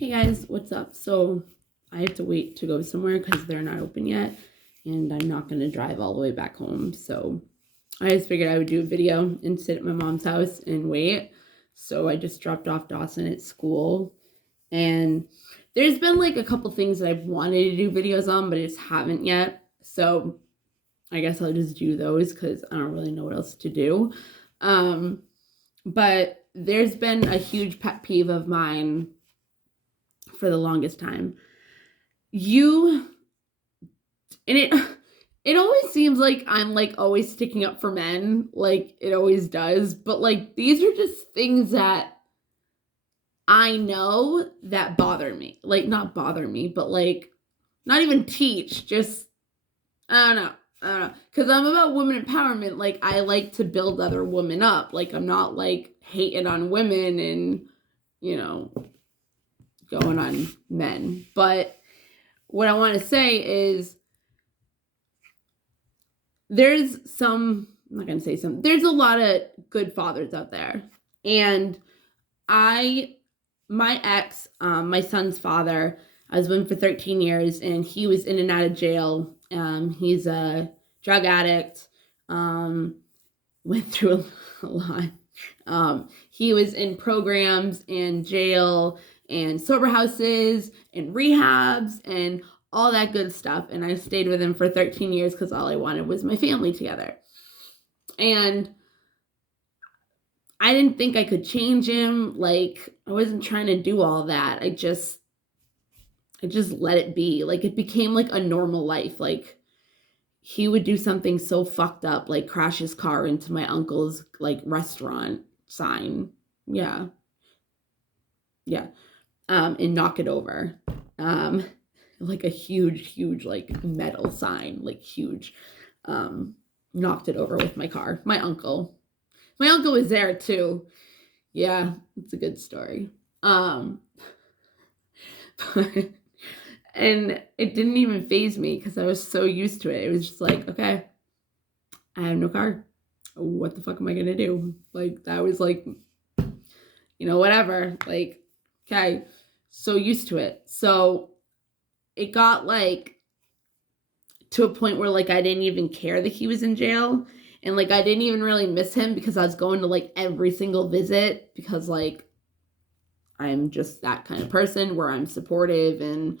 Hey guys, what's up? So I have to wait to go somewhere because they're not open yet, and I'm not going to drive all the way back home. So I just figured I would do a video and sit at my mom's house and wait. So I just dropped off Dawson at school, and there's been like a couple things that I've wanted to do videos on, but I just haven't yet. So I guess I'll just do those because I don't really know what else to do. But there's been a huge pet peeve of mine for the longest time. It always seems like I'm like always sticking up for men, like it always does, but like these are just things that I know that bother me. Like not bother me, but like not even teach, just I don't know. I don't know. Because I'm about women empowerment. Like, I like to build other women up. Like, I'm not like hating on women and, you know, going on men. But what I want to say is there's I'm not going to say some, there's a lot of good fathers out there. And my ex, my son's father, I was with him for 13 years and he was in and out of jail. He's a drug addict, went through a lot. He was in programs and jail and sober houses and rehabs and all that good stuff. And I stayed with him for 13 years because all I wanted was my family together. And I didn't think I could change him. Like, I wasn't trying to do all that. I just let it be. Like, it became like a normal life. Like, he would do something so fucked up, like crash his car into my uncle's like restaurant sign. Yeah. And knock it over. Like a huge like metal sign, like huge. Knocked it over with my car. My uncle was there too. Yeah, it's a good story. And it didn't even faze me because I was so used to it. It was just like, okay, I have no car. What the fuck am I gonna do? Like, that was like, whatever. Like, okay, so used to it. So it got like to a point where like I didn't even care that he was in jail. And like I didn't even really miss him because I was going to like every single visit because like I'm just that kind of person where I'm supportive, and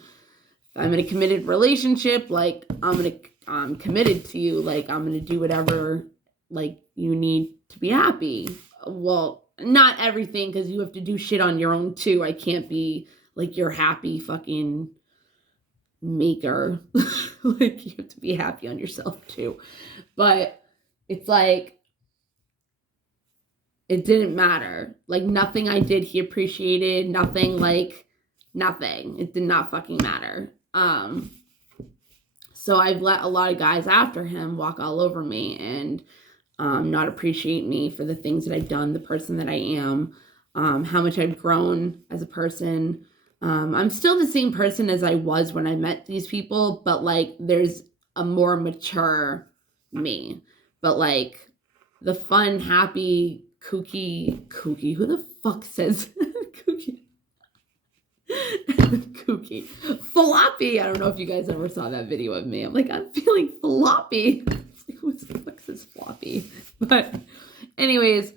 if I'm in a committed relationship, like I'm committed to you, like I'm gonna do whatever like you need to be happy. Well, not everything, because you have to do shit on your own too. I can't be like your happy fucking maker. Like, you have to be happy on yourself too. But it's like it didn't matter. Like, nothing I did he appreciated. Nothing. It did not fucking matter. So I've let a lot of guys after him walk all over me and not appreciate me for the things that I've done, the person that I am, how much I've grown as a person. I'm still the same person as I was when I met these people, but like there's a more mature me. But like the fun, happy, kooky, who the fuck says kooky? Kooky. Floppy. I don't know if you guys ever saw that video of me. I'm like, I'm feeling floppy. Who the fuck says floppy? But anyways,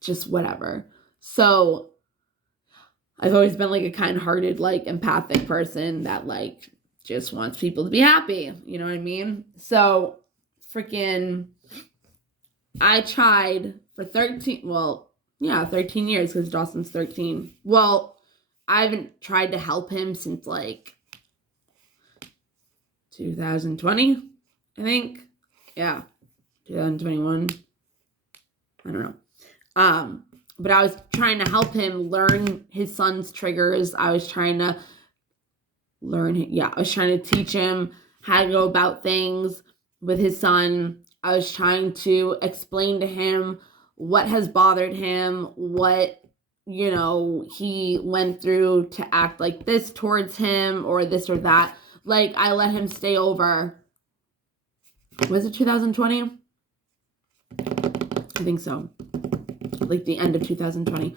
just whatever. So I've always been like a kind-hearted, like empathic person that like just wants people to be happy. You know what I mean? So freaking I tried for 13 years because Dawson's 13. Well, I haven't tried to help him since like 2020, I think. Yeah, 2021. I don't know. But I was trying to help him learn his son's triggers. I was trying to teach him how to go about things with his son. I was trying to explain to him what has bothered him, what, he went through to act like this towards him or this or that. Like, I let him stay over. Was it 2020? I think so. Like the end of 2020.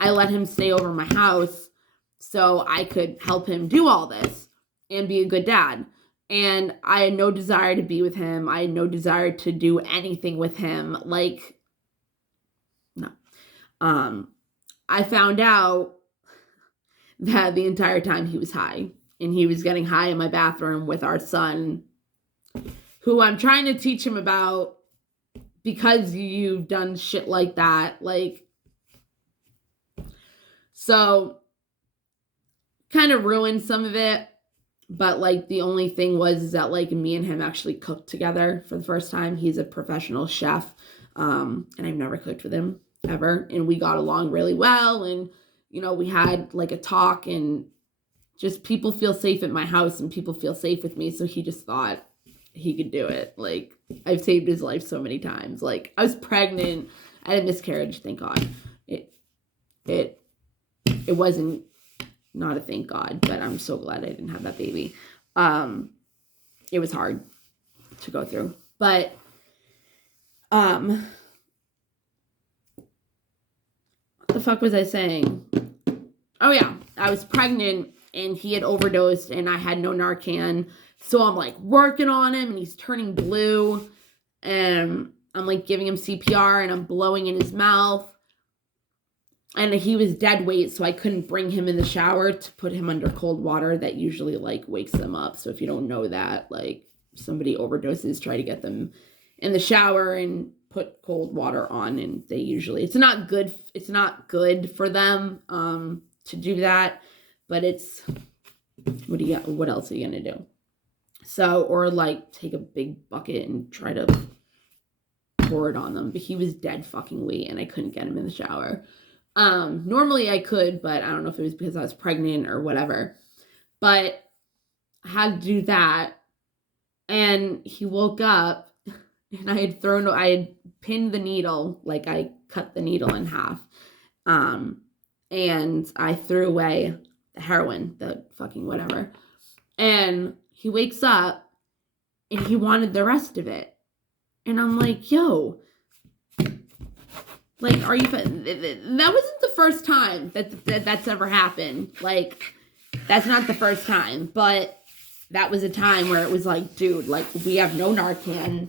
I let him stay over my house so I could help him do all this and be a good dad. And I had no desire to be with him. I had no desire to do anything with him. Like, no. I found out that the entire time he was high. And he was getting high in my bathroom with our son, who I'm trying to teach him about, because you've done shit like that. Like, so kind of ruined some of it. But like the only thing was that like me and him actually cooked together for the first time. He's a professional chef. And I've never cooked with him ever. And we got along really well. And, you know, we had like a talk, and just people feel safe at my house and people feel safe with me. So he just thought he could do it. Like, I've saved his life so many times. Like, I was pregnant. I had a miscarriage, thank God. It wasn't not a thank God, but I'm so glad I didn't have that baby. It was hard to go through. But what the fuck was I saying? Oh yeah, I was pregnant and he had overdosed and I had no Narcan. So I'm like working on him and he's turning blue, and I'm like giving him CPR and I'm blowing in his mouth. And he was dead weight, so I couldn't bring him in the shower to put him under cold water. That usually like wakes them up. So if you don't know that, like somebody overdoses, try to get them in the shower and put cold water on, and they usually, it's not good for them to do that, but it's, what else are you gonna do? So, or like take a big bucket and try to pour it on them. But he was dead fucking weight and I couldn't get him in the shower. Normally I could, but I don't know if it was because I was pregnant or whatever, but I had to do that. And he woke up and I had pinned the needle, like I cut the needle in half. And I threw away the heroin, the fucking whatever. And he wakes up and he wanted the rest of it. And I'm like, yo, like, are you, that wasn't the first time that's ever happened. Like, that's not the first time, but that was a time where it was like, dude, like, we have no Narcan.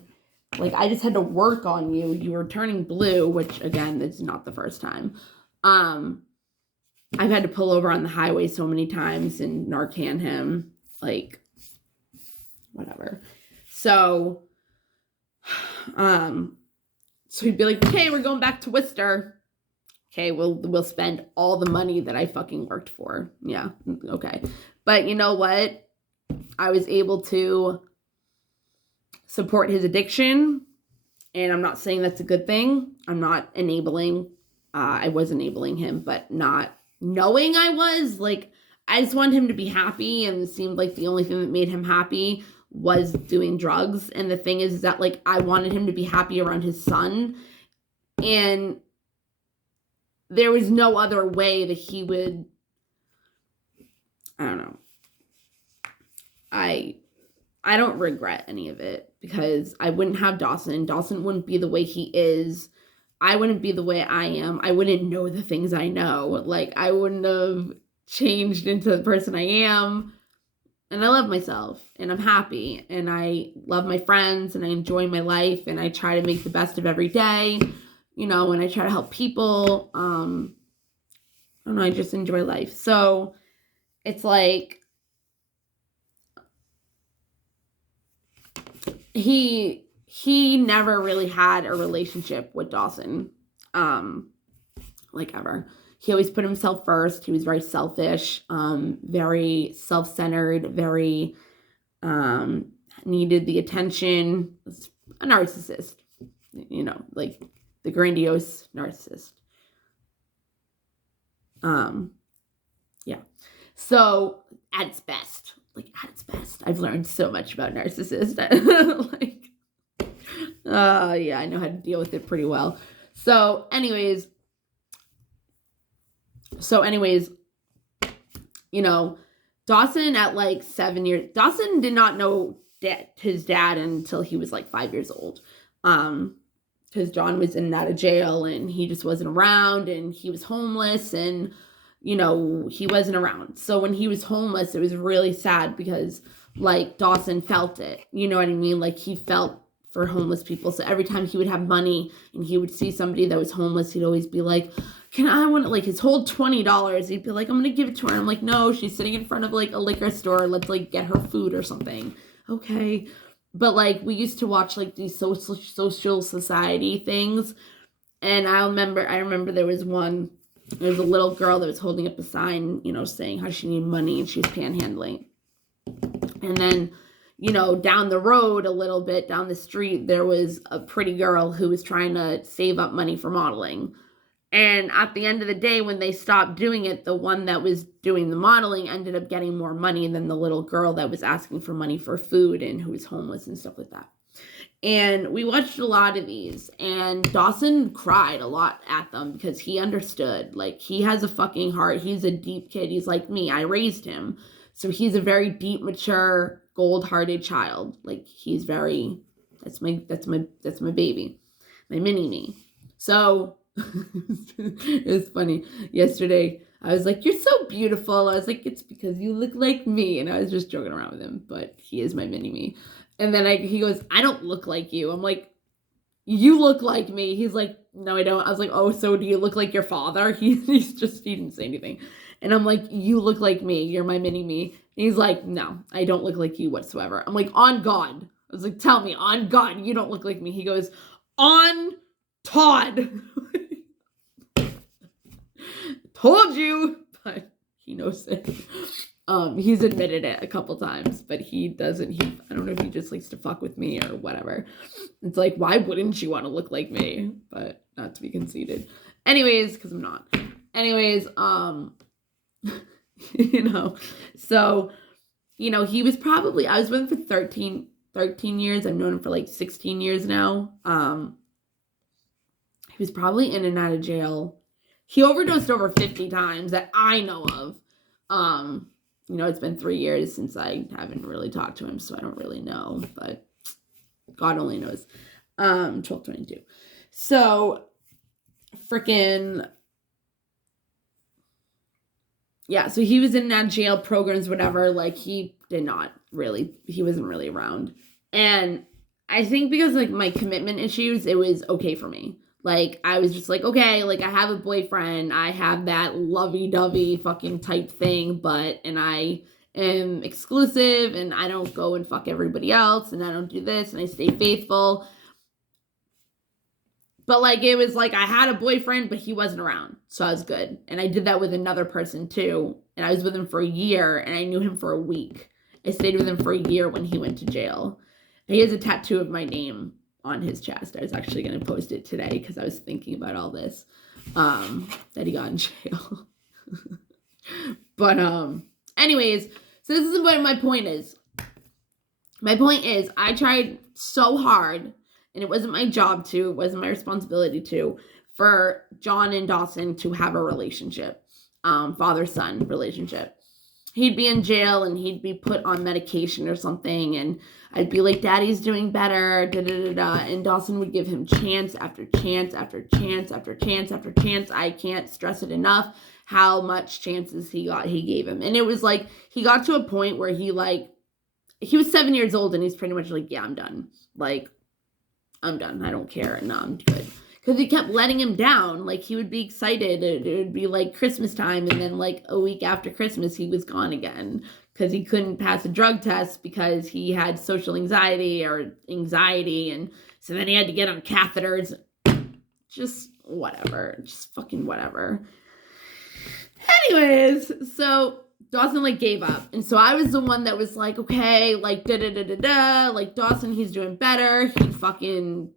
Like, I just had to work on you. You were turning blue, which, again, this is not the first time. I've had to pull over on the highway so many times and Narcan him. Like, whatever. So, so he'd be like, okay, we're going back to Worcester. Okay, we'll spend all the money that I fucking worked for. Yeah, okay. But you know what? I was able to support his addiction, and I'm not saying that's a good thing. I'm not enabling. I was enabling him, but not knowing I was. Like, I just wanted him to be happy, and it seemed like the only thing that made him happy was doing drugs. And the thing is that, like, I wanted him to be happy around his son, and there was no other way that he would, I don't know. I don't regret any of it, because I wouldn't have Dawson. Dawson wouldn't be the way he is. I wouldn't be the way I am. I wouldn't know the things I know. Like, I wouldn't have changed into the person I am. And I love myself, and I'm happy, and I love my friends, and I enjoy my life, and I try to make the best of every day, you know, and I try to help people. I don't know, I just enjoy life. So it's like, he never really had a relationship with Dawson, like, ever. He always put himself first. He was very selfish, very self-centered, very needed the attention. A narcissist, you know, like the grandiose narcissist. Yeah. So at its best, I've learned so much about narcissists. Like, yeah, I know how to deal with it pretty well. So anyways, you know, Dawson at like 7 years, Dawson did not know his dad until he was like 5 years old. because John was in and out of jail and he just wasn't around and he was homeless and, you know, he wasn't around. So when he was homeless, it was really sad because, like, Dawson felt it. You know what I mean? Like, he felt for homeless people. So every time he would have money and he would see somebody that was homeless, he'd always be like, can I want, like, his whole $20? He'd be like, I'm going to give it to her. I'm like, no, she's sitting in front of, like, a liquor store. Let's, like, get her food or something. Okay. But, like, we used to watch, like, these social society things. And I remember there was a little girl that was holding up a sign, you know, saying how she needed money and she was panhandling. And then, you know, down the road a little bit, down the street, there was a pretty girl who was trying to save up money for modeling. And at the end of the day, when they stopped doing it, the one that was doing the modeling ended up getting more money than the little girl that was asking for money for food and who was homeless and stuff like that. And we watched a lot of these, and Dawson cried a lot at them because he understood. Like, he has a fucking heart. He's a deep kid. He's like me. I raised him. So he's a very deep, mature, gold-hearted child. Like, he's very, that's my baby, my mini-me. So it was funny. Yesterday, I was like, you're so beautiful. I was like, it's because you look like me. And I was just joking around with him, but he is my mini-me. And then he goes, I don't look like you. I'm like, you look like me. He's like, no, I don't. I was like, oh, so do you look like your father? He didn't say anything. And I'm like, you look like me. You're my mini-me. And he's like, no, I don't look like you whatsoever. I'm like, on God. I was like, tell me, on God, you don't look like me. He goes, on Todd. Told you. But he knows it. He's admitted it a couple times, but he doesn't, I don't know if he just likes to fuck with me or whatever. It's like, why wouldn't you want to look like me? But not to be conceited. Anyways, because I'm not. Anyways, you know, so, you know, he was probably, I was with him for 13 years. I've known him for like 16 years now. He was probably in and out of jail. He overdosed over 50 times that I know of. You know, it's been 3 years since I haven't really talked to him, so I don't really know, but God only knows. 12/22. So, freaking, yeah, so he was in that jail programs, whatever, like, he wasn't really around. And I think because, like, my commitment issues, it was okay for me. Like, I was just like, okay, like, I have a boyfriend, I have that lovey-dovey fucking type thing, and I am exclusive, and I don't go and fuck everybody else, and I don't do this, and I stay faithful. But, like, it was like I had a boyfriend, but he wasn't around, so I was good. And I did that with another person, too, and I was with him for a year, and I knew him for a week. I stayed with him for a year when he went to jail. And he has a tattoo of my name on his chest. I was actually going to post it today because I was thinking about all this, that he got in jail. But, anyways, so this is what my point is. My point is, I tried so hard, and it wasn't my job to, it wasn't my responsibility to, for John and Dawson to have a relationship, father-son relationship. He'd be in jail and he'd be put on medication or something, and I'd be like, Daddy's doing better, and Dawson would give him chance after chance after chance after chance after chance. I can't stress it enough how much chances he gave him. And it was like, he got to a point where he was 7 years old and he's pretty much like, yeah, I'm done. Like, I'm done. I don't care. No, I'm good. Because he kept letting him down. Like, he would be excited. It would be like Christmas time, and then like a week after Christmas, he was gone again. Because he couldn't pass a drug test because he had social anxiety, and so then he had to get on catheters. Just whatever. Just fucking whatever. Anyways, so Dawson, like, gave up. And so I was the one that was like, okay, like, like, Dawson, he's doing better. He fucking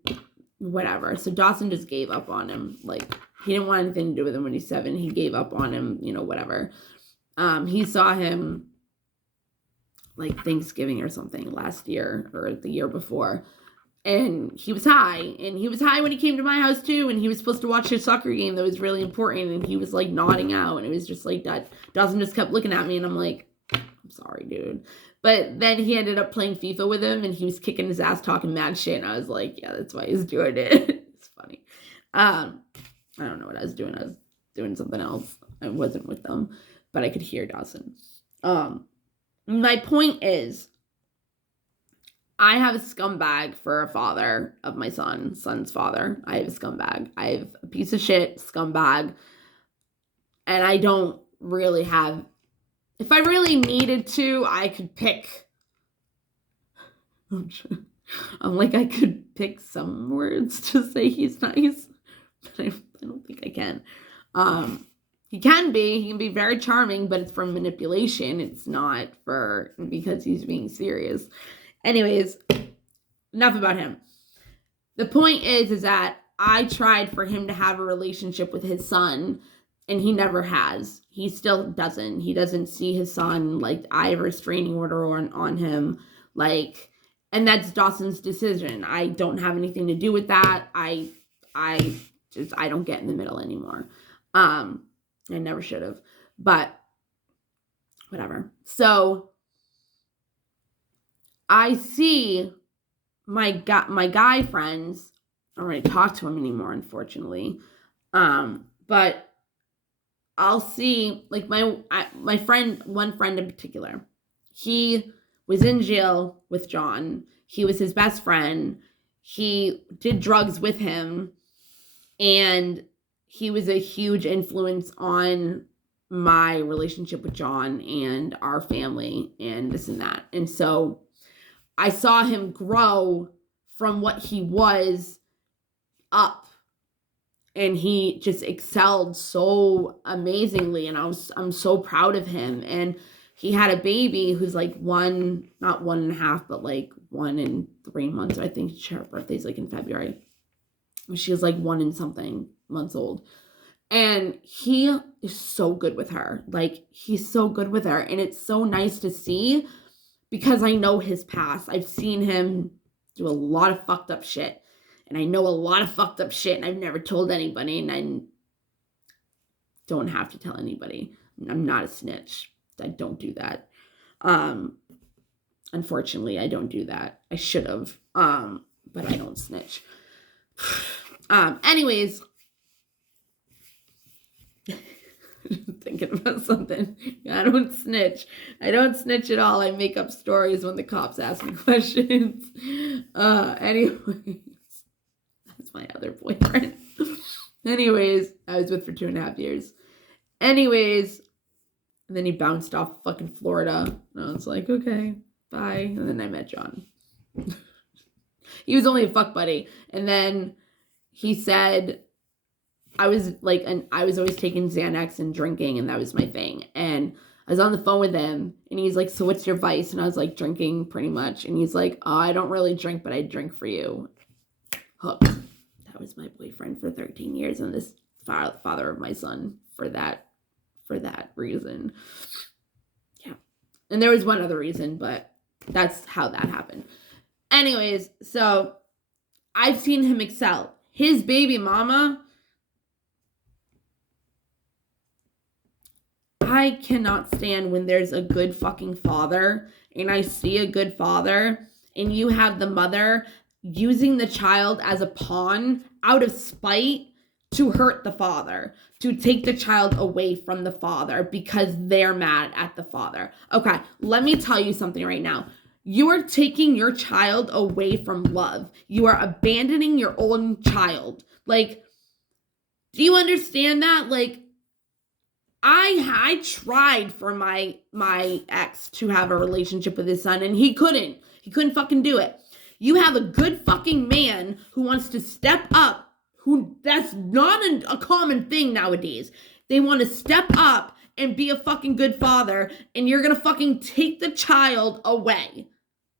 whatever. So Dawson just gave up on him. Like, he didn't want anything to do with him when he's 7. He gave up on him, you know, whatever. He saw him like Thanksgiving or something last year or the year before. And he was high. And he was high when he came to my house too. And he was supposed to watch his soccer game that was really important. And he was like nodding out. And it was just like that. Dawson just kept looking at me. And I'm like, I'm sorry, dude. But then he ended up playing FIFA with him. And he was kicking his ass, talking mad shit. And I was like, yeah, that's why he's doing it. It's I don't know what I was doing. I was doing something else. I wasn't with them, but I could hear Dawson. My point is, I have a scumbag for a father of my son's father. I have a scumbag. I have a piece of shit scumbag. And I don't really have, if I really needed to, I could pick. I'm like, I could pick some words to say he's nice, but I don't think I can. He can be very charming, but it's for manipulation. It's not for, because he's being serious. Anyways, enough about him. The point is that I tried for him to have a relationship with his son, and he never has. He still doesn't. He doesn't see his son. Like, I have a restraining order on him. Like, and that's Dawson's decision. I don't have anything to do with that. I don't get in the middle anymore. I never should have, but whatever. So I see my guy friends. I don't really talk to him anymore, unfortunately. But I'll see, like, my friend, one friend in particular, he was in jail with John. He was his best friend. He did drugs with him, and he was a huge influence on my relationship with John and our family and this and that. And so I saw him grow from what he was up, and he just excelled so amazingly, and I'm so proud of him. And he had a baby who's like not 1.5, but like 1 and 3 months. I think her birthday's like in February. She was like 1 and something months old. And he is so good with her. Like, he's so good with her. And it's so nice to see, because I know his past. I've seen him do a lot of fucked up shit. And I know a lot of fucked up shit, and I've never told anybody, and I don't have to tell anybody. I'm not a snitch. I don't do that. Unfortunately, I don't do that. I should have, but I don't snitch. Anyways, thinking about something. I don't snitch. I don't snitch at all. I make up stories when the cops ask me questions. Anyways, that's my other boyfriend. Anyways, I was with for 2.5 years. Anyways, and then he bounced off fucking Florida. And I was like, okay, bye. And then I met John. He was only a fuck buddy. And then he said, I was always taking Xanax and drinking, and that was my thing. And I was on the phone with him, and he's like, so what's your vice? And I was like, drinking, pretty much. And he's like, oh, I don't really drink, but I drink for you. Hooked. That was my boyfriend for 13 years, and this father of my son for that reason. Yeah. And there was one other reason, but that's how that happened. Anyways, so I've seen him excel. His baby mama, I cannot stand when there's a good fucking father, and I see a good father, and you have the mother using the child as a pawn out of spite to hurt the father, to take the child away from the father because they're mad at the father. Okay, let me tell you something right now. You are taking your child away from love. You are abandoning your own child. Like, do you understand that? Like, I tried for my ex to have a relationship with his son, and he couldn't. He couldn't fucking do it. You have a good fucking man who wants to step up, that's not a common thing nowadays. They want to step up and be a fucking good father, and you're gonna fucking take the child away.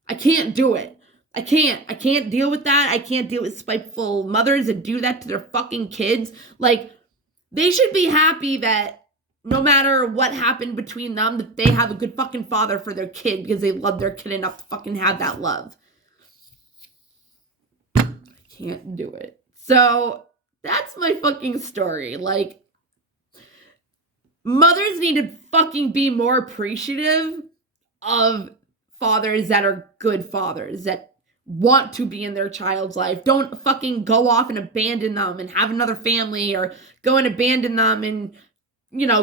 I can't do it. I can't deal with that. I can't deal with spiteful mothers that do that to their fucking kids. Like, they should be happy that no matter what happened between them, that they have a good fucking father for their kid because they love their kid enough to fucking have that love. I can't do it. So that's my fucking story. Like, mothers need to fucking be more appreciative of fathers that are good fathers, that want to be in their child's life. Don't fucking go off and abandon them and have another family, or go and abandon them and,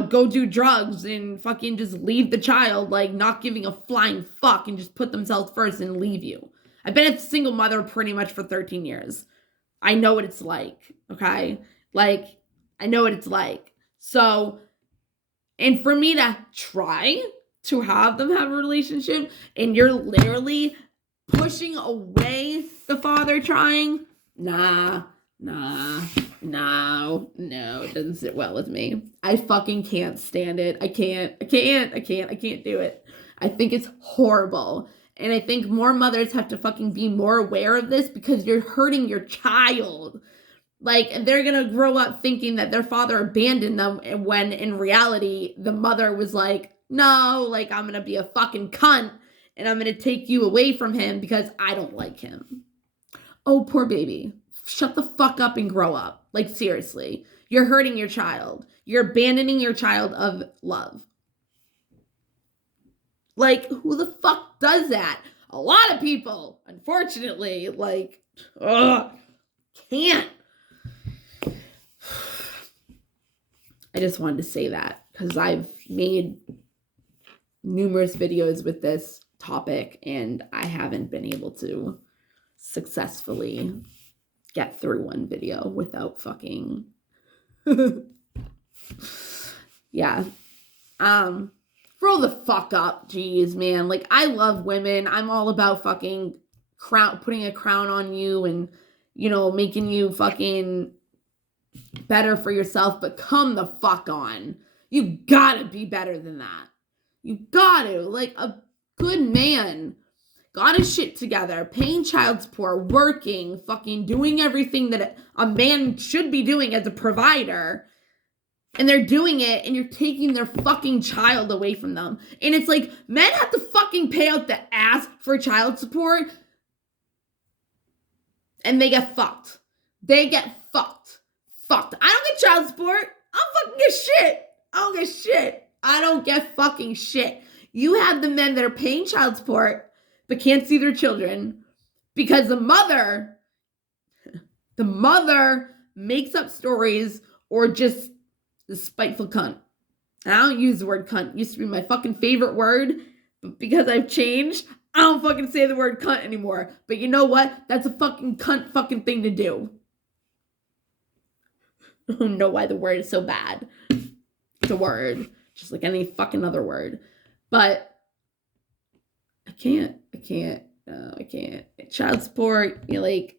go do drugs and fucking just leave the child, like not giving a flying fuck, and just put themselves first and leave you. I've been a single mother pretty much for 13 years. I know what it's like, okay? Like, I know what it's like. So, and for me to try to have them have a relationship, and you're literally pushing away the father trying, no, it doesn't sit well with me. I fucking can't stand it. I can't do it. I think it's horrible. And I think more mothers have to fucking be more aware of this, because you're hurting your child. Like, they're gonna grow up thinking that their father abandoned them, when in reality, the mother was like, no, like, I'm gonna be a fucking cunt, and I'm gonna take you away from him because I don't like him. Oh, poor baby. Shut the fuck up and grow up. Like, seriously. You're hurting your child. You're abandoning your child of love. Like, who the fuck does that? A lot of people, unfortunately. Like, can't. I just wanted to say that, because I've made numerous videos with this topic, and I haven't been able to successfully get through one video without fucking yeah. Grow the fuck up. Jeez, man. Like, I love women. I'm all about fucking putting a crown on you, and, making you fucking better for yourself, but come the fuck on. You gotta be better than that. You gotta. Like, a good man got his shit together, paying child support, working, fucking doing everything that a man should be doing as a provider. And they're doing it, and you're taking their fucking child away from them. And it's like, men have to fucking pay out the ass for child support, and they get fucked. They get fucked. I don't get child support. I don't fucking get shit. I don't get fucking shit. You have the men that are paying child support but can't see their children because the mother makes up stories, or just the spiteful cunt. And I don't use the word cunt. It used to be my fucking favorite word, but because I've changed, I don't fucking say the word cunt anymore. But you know what? That's a fucking cunt fucking thing to do. I don't know why the word is so bad. It's a word, just like any fucking other word. But I can't. Child support, like,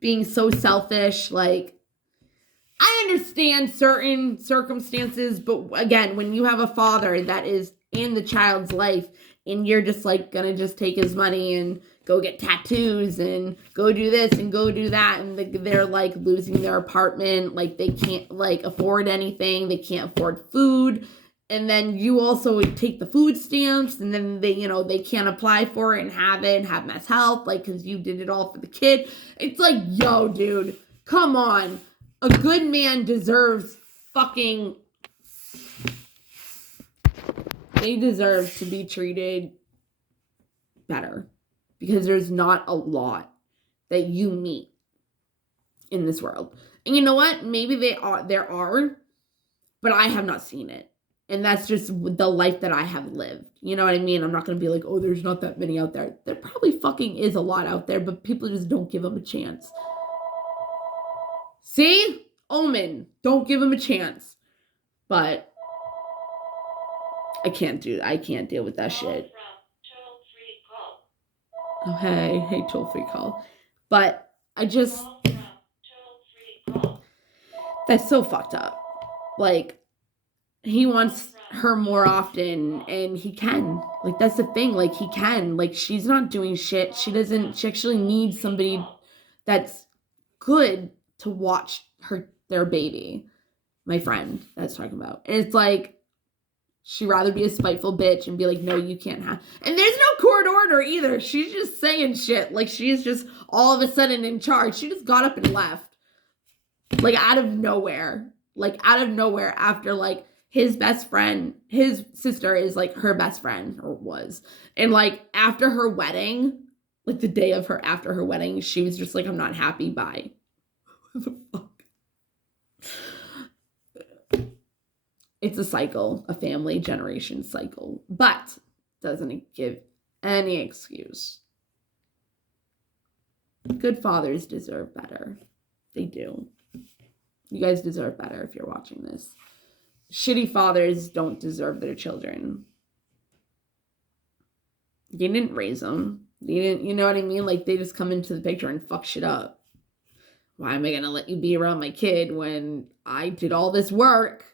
being so selfish. Like, I understand certain circumstances, but again, when you have a father that is in the child's life, and you're just like gonna just take his money and go get tattoos and go do this and go do that, and they're like losing their apartment, like they can't like afford anything, they can't afford food, and then you also take the food stamps, and then they can't apply for it and have mass health, like, because you did it all for the kid. It's like, yo, dude, come on. A good man deserves fucking... They deserve to be treated better, because there's not a lot that you meet in this world. And you know what? Maybe there are, but I have not seen it. And that's just the life that I have lived. You know what I mean? I'm not going to be like, oh, there's not that many out there. There probably fucking is a lot out there, but people just don't give them a chance. See? Omen. Don't give them a chance. But I can't deal with that shit. Oh, hey, toll-free call. But I just... That's so fucked up. Like, he wants her more often, and he can. Like, that's the thing. Like, he can. Like, she's not doing shit. She actually needs somebody that's good to watch their baby. My friend that's talking about. And it's like, she'd rather be a spiteful bitch and be like, no, you can't have. And there's no court order either. She's just saying shit. Like, she's just all of a sudden in charge. She just got up and left. Like, out of nowhere. After, like, his best friend, his sister is, like, her best friend, or was. And, like, after her wedding, like the day of her, after her wedding, she was just like, I'm not happy, bye. What the fuck? It's a cycle, a family generation cycle, but doesn't give any excuse. Good fathers deserve better. They do. You guys deserve better if you're watching this. Shitty fathers don't deserve their children. They didn't raise them. They didn't, you know what I mean? Like, they just come into the picture and fuck shit up. Why am I going to let you be around my kid when I did all this work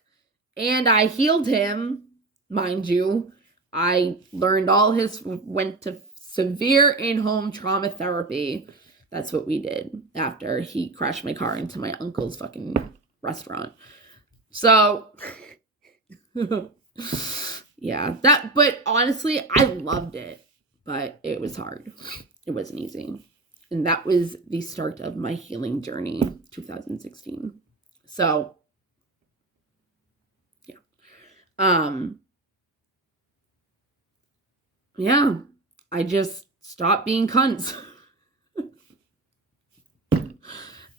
and I healed him, mind you? I learned went to severe in-home trauma therapy. That's what we did after he crashed my car into my uncle's fucking restaurant. So, yeah, but honestly, I loved it, but it was hard. It wasn't easy. And that was the start of my healing journey, 2016. So, yeah. Yeah, I just stopped being cunts.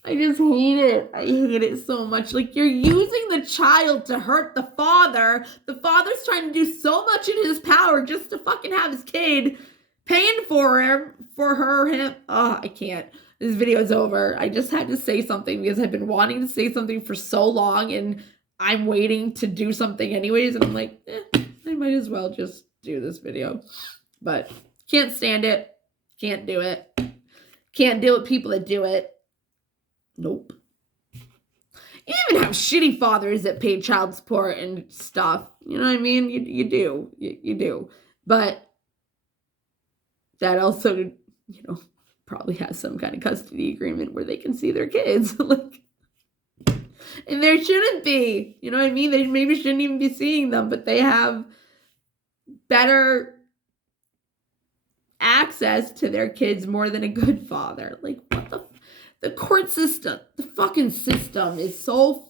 I just hate it. I hate it so much. Like, you're using the child to hurt the father. The father's trying to do so much in his power just to fucking have his kid, paying for him. Oh, I can't. This video's over. I just had to say something because I've been wanting to say something for so long and I'm waiting to do something anyways. And I'm like, I might as well just do this video. But can't stand it. Can't do it. Can't deal with people that do it. Nope. You even have shitty fathers that pay child support and stuff. You know what I mean? You do. You do. But that also, you know, probably has some kind of custody agreement where they can see their kids. Like, and there shouldn't be. You know what I mean? They maybe shouldn't even be seeing them, but they have better access to their kids more than a good father. Like, what the court system, the fucking system is so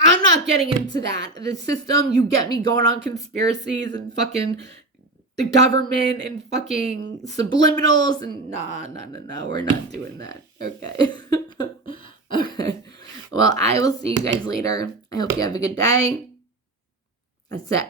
I'm not getting into that. The system, you get me going on conspiracies and fucking the government and fucking subliminals and no, we're not doing that. Okay. Okay. Well, I will see you guys later. I hope you have a good day. That's it.